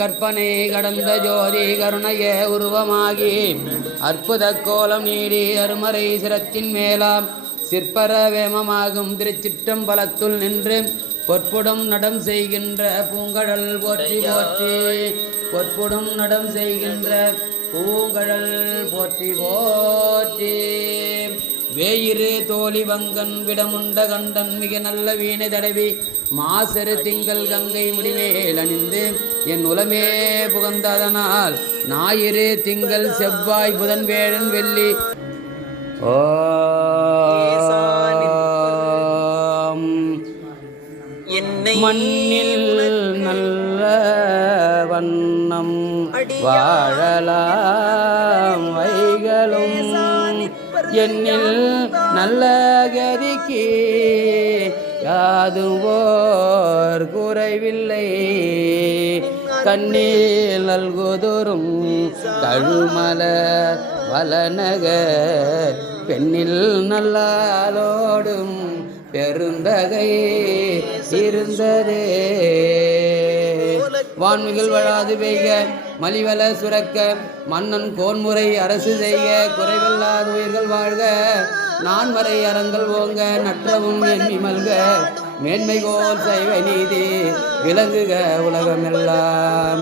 கற்பனை கடந்த ஜோதி கருணைய உருவமாகி அற்புத கோலம் நீடி அருமறை சிரத்தின் மேலாம் சிற்பர வேமமாகும் திருச்சிற்றம்பலத்துள் நின்று பொற்புடும் நடம் செய்கின்ற பூங்கடல் போற்றி போற்றி. பொற்புடும் நடம் செய்கின்ற பூங்கடல் போற்றி போற்றி. வேயிறு தோழி வங்கன் விடமுண்ட கண்டன் மிக நல்ல வீணை தடவி மாசரு திங்கள் கங்கை முடிமேல் அணிந்து என் உலமே புகந்ததனால் ஞாயிறு திங்கள் செவ்வாய் புதன் வேழன் வெள்ளி மண்ணில் நல்ல வண்ணம் வாழலாம் வைகளும் என்னில் நல்ல கதிக்கு யாதுவோர் குறைவில்லை. கண்ணில் நல்குதோறும் கழுமல வளநக பெண்ணில் நல்லாலோடும் பெருந்தகை இருந்ததே. வான்மிகள் வழாது பெய்க மலிவல சுரக்க மன்னன் கோன்முறை அரசு செய்க குறைவில்லாத உயிர்கள் வாழ்க நான்மறை அறங்கள் ஓங்க நற்றவும் எண்ணி மல்க மேன்மைகோல் சைவ நீதி விளங்குக உலகமெல்லாம்.